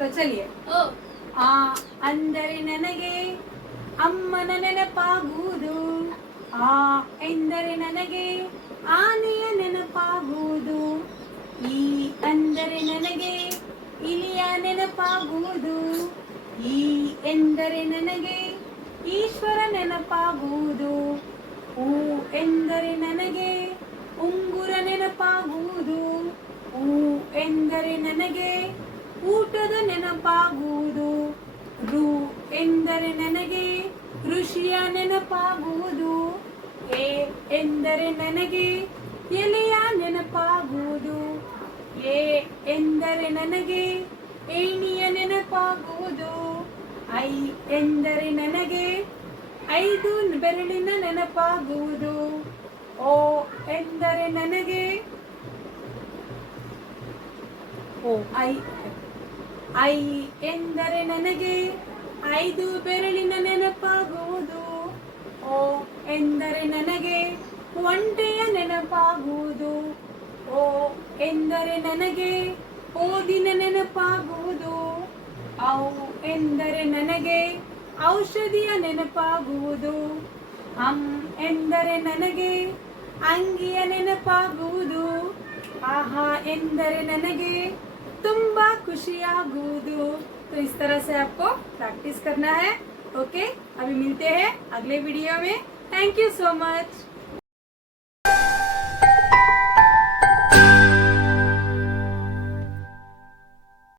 तो चलिए ಓ ಆ ಅಂದರೆ ನನಗೆ ಅಮ್ಮನ ನೆನಪಾಗುವುದು, ಆ ಎಂದರೆ ನನಗೆ ಆನೆಯ ನೆನಪಾಗುವುದು, ಈ ಅಂದರೆ ನನಗೆ ಇಲಿಯ ನೆನಪಾಗುವುದು, ಈ ಎಂದರೆ ನನಗೆ ಈಶ್ವರ ನೆನಪಾಗುವುದು, ಹೂ ಎಂದರೆ ನನಗೆ ಉಂಗುರ ನೆನಪಾಗುವುದು, ಹೂ ಎಂದರೆ ನನಗೆ ಊಟದ ನೆನಪಾಗುವುದು, ರು ಎಂದರೆ ನನಗೆ ಋಷಿಯ ನೆನಪಾಗುವುದು, ಎ ಎಂದರೆ ನನಗೆ ಎಲೆಯ ನೆನಪಾಗುವುದು, ಎ ಎಂದರೆ ನನಗೆ ಏಣಿಯ ನೆನಪಾಗುವುದು, ಐ ಎಂದರೆ ನನಗೆ 5 ಬೆರಳಿನ ನೆನಪಾಗುವುದು, ಓ ಎಂದರೆ ನನಗೆ ಐ ಎಂದರೆ ನನಗೆ 5 ಬೆರಳಿನ ನೆನಪಾಗುವುದು, ಓ ಎಂದರೆ ನನಗೆ ಒಂಟೆಯ ನೆನಪಾಗುವುದು, ಓ ಎಂದರೆ ನನಗೆ ಓದಿನ ನೆನಪಾಗುವುದು, ಔ ಎಂದರೆ ನನಗೆ ಔಷಧಿಯ ನೆನಪಾಗುವುದು, ಅಂ ಎಂದರೆ ನನಗೆ ಅಂಗಿಯ ನೆನಪಾಗುವುದು, ಆಹಾ ಎಂದರೆ ನನಗೆ ತುಂಬಾ खुशियाಗುವುದು। तो इस तरह से आपको प्रैक्टिस करना है। ओके, अभी मिलते हैं अगले वीडियो में। Thank you so much.